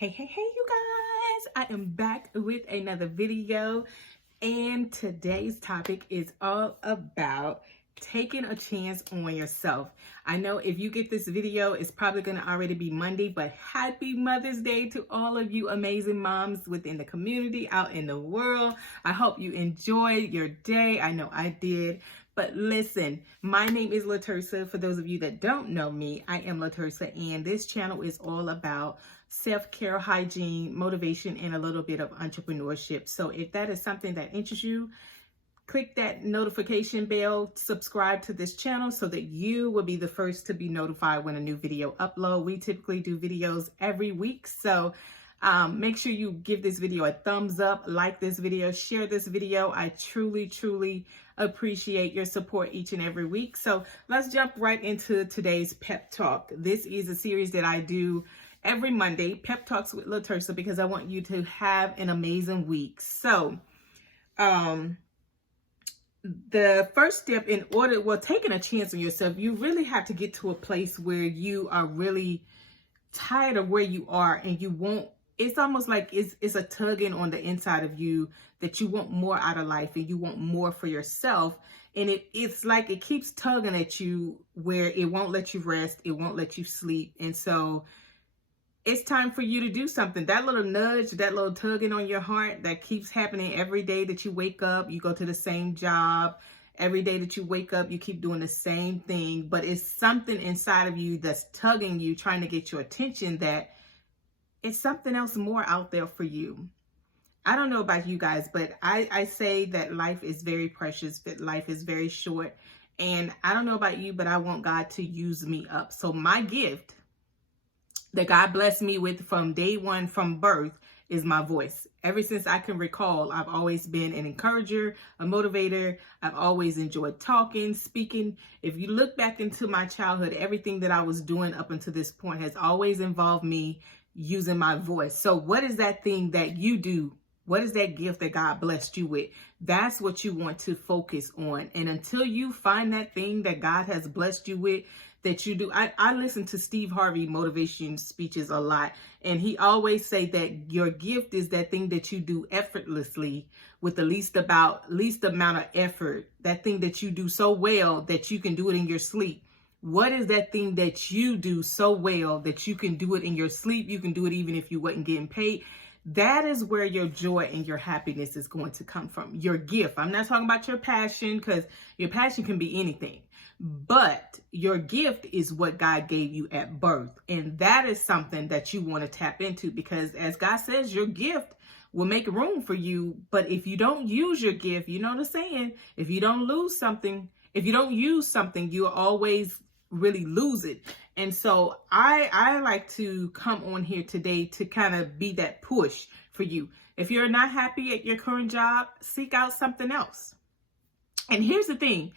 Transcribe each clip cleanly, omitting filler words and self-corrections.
Hey, you guys. I am back with another video, and today's topic is all about taking a chance on yourself. I know if you get this video, it's probably going to already be Monday, but happy Mother's Day to all of you amazing moms within the community, out in the world. I hope you enjoyed your day. I know I did. But listen, my name is LaTersa. For those of you that don't know me, I am LaTersa, and this channel is all about self-care, hygiene, motivation, and a little bit of entrepreneurship. So if that is something that interests you, click that notification bell, subscribe to this channel so that you will be the first to be notified when a new video upload. We typically do videos every week, so make sure you give this video a thumbs up, like this video, share this video. I truly appreciate your support each and every week. So let's jump right into today's pep talk. This is a series that I do every Monday, Pep Talks with LaTersa, because I want you to have an amazing week. So the first step in order, taking a chance on yourself, you really have to get to a place where you are really tired of where you are, and you won't, it's almost like it's a tugging on the inside of you that you want more out of life and you want more for yourself. And it's like it keeps tugging at you where it won't let you rest, it won't let you sleep. And so it's time for you to do something. That little nudge, that little tugging on your heart that keeps happening every day that you wake up, you go to the same job. Every day that you wake up, you keep doing the same thing, but it's something inside of you that's tugging you, trying to get your attention, that it's something else more out there for you. I don't know about you guys, but I say that life is very precious, that life is very short. And I don't know about you, but I want God to use me up. So my gift that God blessed me with from day one, from birth, is my voice. Ever since I can recall, I've always been an encourager, a motivator. I've always enjoyed talking, speaking. If you look back into my childhood, everything that I was doing up until this point has always involved me using my voice. So what is that thing that you do? What is that gift that God blessed you with? That's what you want to focus on. And until you find that thing that God has blessed you with, that you do. I listen to Steve Harvey motivation speeches a lot, and he always say that your gift is that thing that you do effortlessly with the least amount of effort, that thing that you do so well that you can do it in your sleep. What is that thing that you do so well that you can do it in your sleep? You can do it even if you wasn't getting paid. That is where your joy and your happiness is going to come from. Your gift. I'm not talking about your passion, because your passion can be anything. But your gift is what God gave you at birth. And that is something that you want to tap into, because as God says, your gift will make room for you. But if you don't use your gift, you know what I'm saying? If you don't use something, you'll always really lose it. And so I like to come on here today to kind of be that push for you. If you're not happy at your current job, seek out something else. And here's the thing.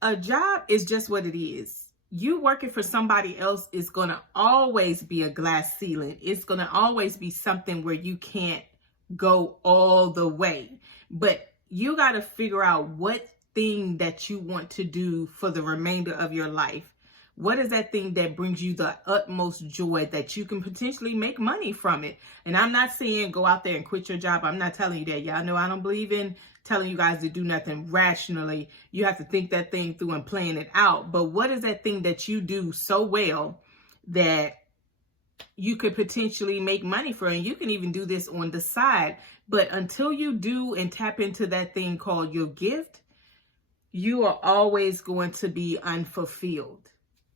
A job is just what it is. You working for somebody else is going to always be a glass ceiling. It's going to always be something where you can't go all the way. But you got to figure out what thing that you want to do for the remainder of your life. What is that thing that brings you the utmost joy that you can potentially make money from it? And I'm not saying go out there and quit your job. I'm not telling you that. Y'all know I don't believe in telling you guys to do nothing rationally. You have to think that thing through and plan it out. But what is that thing that you do so well that you could potentially make money for? And you can even do this on the side. But until you do and tap into that thing called your gift, you are always going to be unfulfilled.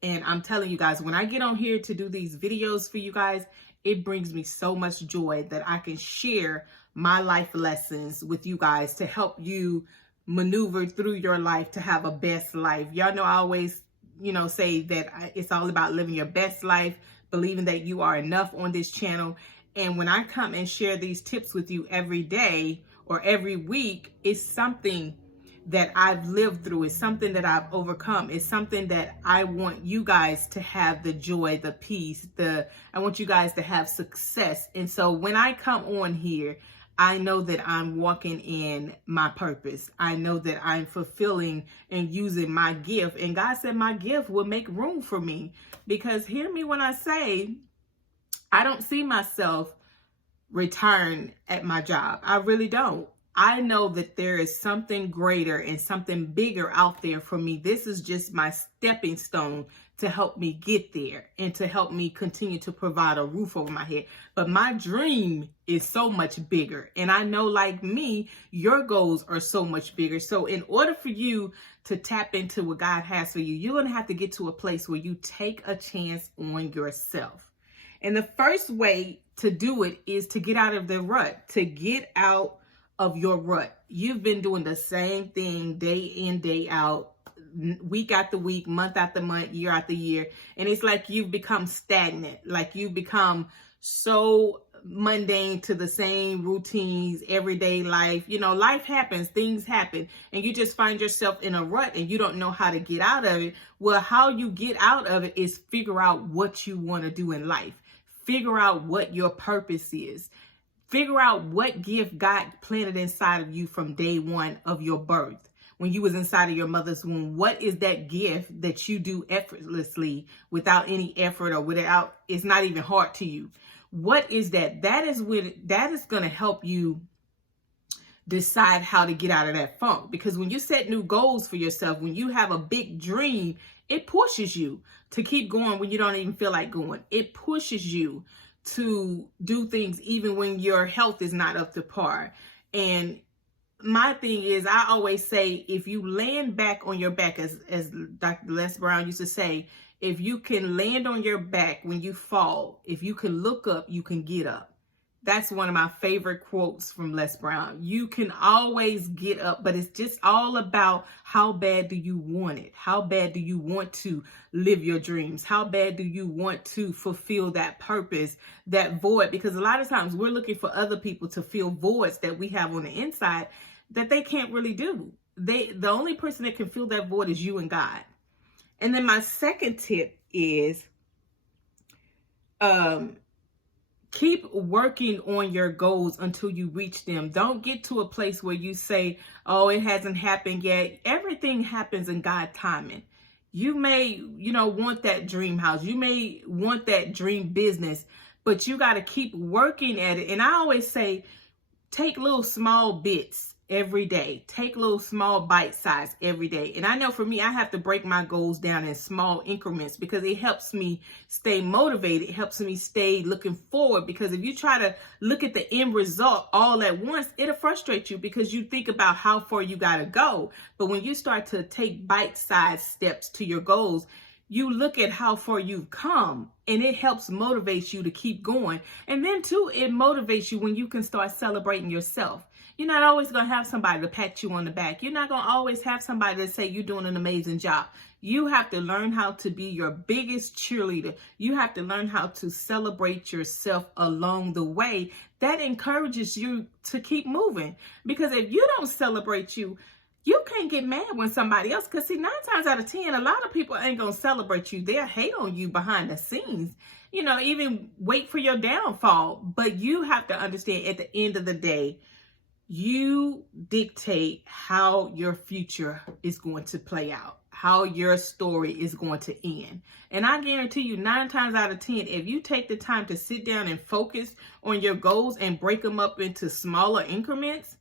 And I'm telling you guys, when I get on here to do these videos for you guys, it brings me so much joy that I can share my life lessons with you guys to help you maneuver through your life to have a best life. Y'all know I always, say that it's all about living your best life, believing that you are enough on this channel. And when I come and share these tips with you every day or every week, it's something that I've lived through. It's something that I've overcome. It's something that I want you guys to have the joy, the peace, I want you guys to have success. And so when I come on here, I know that I'm walking in my purpose. I know that I'm fulfilling and using my gift. And God said my gift will make room for me, because hear me when I say I don't see myself retiring at my job. I really don't. I know that there is something greater and something bigger out there for me. This is just my stepping stone to help me get there and to help me continue to provide a roof over my head. But my dream is so much bigger. And I know, like me, your goals are so much bigger. So in order for you to tap into what God has for you, you're going to have to get to a place where you take a chance on yourself. And the first way to do it is to get out of the rut, to get out of your rut. You've been doing the same thing day in, day out, week after week, month after month, year after year. And it's like you've become stagnant, like you've become so mundane to the same routines, everyday life. You know, life happens, things happen, and you just find yourself in a rut and you don't know how to get out of it. Well, how you get out of it is figure out what you want to do in life. Figure out what your purpose is. Figure out what gift God planted inside of you from day one of your birth. When you was inside of your mother's womb, what is that gift that you do effortlessly without any effort or without, it's not even hard to you? What is that? That is going to help you decide how to get out of that funk. Because when you set new goals for yourself, when you have a big dream, it pushes you to keep going when you don't even feel like going. It pushes you to do things even when your health is not up to par. And my thing is, I always say, if you land back on your back, as Dr. Les Brown used to say, if you can land on your back when you fall, if you can look up, you can get up. That's one of my favorite quotes from Les Brown. You can always get up, but it's just all about how bad do you want it? How bad do you want to live your dreams? How bad do you want to fulfill that purpose, that void? Because a lot of times we're looking for other people to fill voids that we have on the inside that they can't really do. The only person that can fill that void is you and God. And then my second tip is, keep working on your goals until you reach them. Don't get to a place where you say, oh, it hasn't happened yet. Everything happens in God's timing. You may, want that dream house. You may want that dream business, but you got to keep working at it. And I always say, take little small bits every day. Take little small bite size every day. And I know for me, I have to break my goals down in small increments because it helps me stay motivated. It helps me stay looking forward, because if you try to look at the end result all at once, it'll frustrate you because you think about how far you got to go. But when you start to take bite-sized steps to your goals, you look at how far you've come, and it helps motivate you to keep going. And then too, it motivates you when you can start celebrating yourself. You're not always going to have somebody to pat you on the back. You're not going to always have somebody to say you're doing an amazing job. You have to learn how to be your biggest cheerleader. You have to learn how to celebrate yourself along the way. That encourages you to keep moving. Because if you don't celebrate you can't get mad when somebody else, because see, 9 times out of 10, a lot of people ain't going to celebrate you. They'll hate on you behind the scenes, even wait for your downfall. But you have to understand, at the end of the day, you dictate how your future is going to play out, how your story is going to end. And I guarantee you, 9 times out of 10, if you take the time to sit down and focus on your goals and break them up into smaller increments,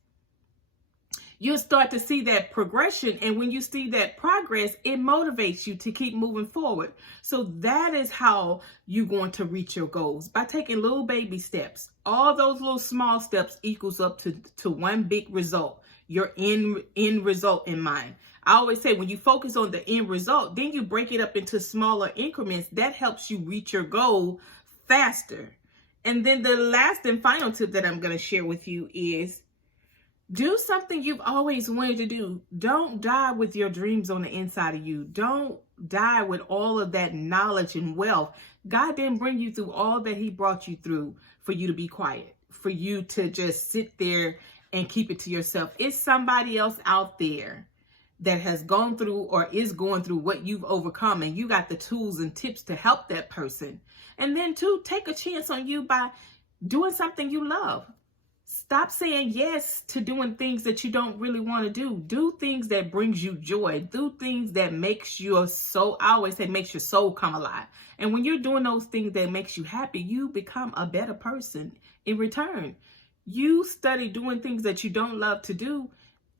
you'll start to see that progression. And when you see that progress, it motivates you to keep moving forward. So that is how you're going to reach your goals, by taking little baby steps. All those little small steps equals up to one big result, your end result in mind. I always say, when you focus on the end result, then you break it up into smaller increments. That helps you reach your goal faster. And then the last and final tip that I'm going to share with you is, do something you've always wanted to do. Don't die with your dreams on the inside of you. Don't die with all of that knowledge and wealth. God didn't bring you through all that he brought you through for you to be quiet, for you to just sit there and keep it to yourself. It's somebody else out there that has gone through or is going through what you've overcome, and you got the tools and tips to help that person. And then too, take a chance on you by doing something you love. Stop saying yes to doing things that you don't really want to do. Do things that brings you joy. Do things that makes your soul, I always say, makes your soul come alive. And when you're doing those things that makes you happy, you become a better person in return. You study doing things that you don't love to do.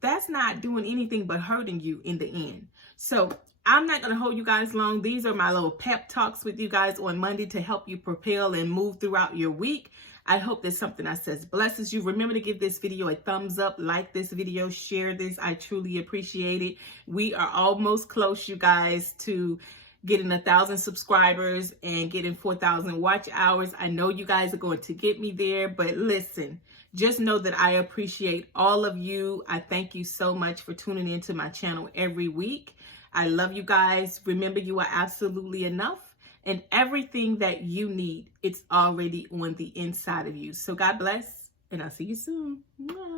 That's not doing anything but hurting you in the end. So I'm not going to hold you guys long. These are my little pep talks with you guys on Monday to help you propel and move throughout your week. I hope that something I says blesses you. Remember to give this video a thumbs up, like this video, share this. I truly appreciate it. We are almost close, you guys, to getting 1,000 subscribers and getting 4,000 watch hours. I know you guys are going to get me there, but listen, just know that I appreciate all of you. I thank you so much for tuning into my channel every week. I love you guys. Remember, you are absolutely enough. And everything that you need, it's already on the inside of you. So God bless, and I'll see you soon. Mwah.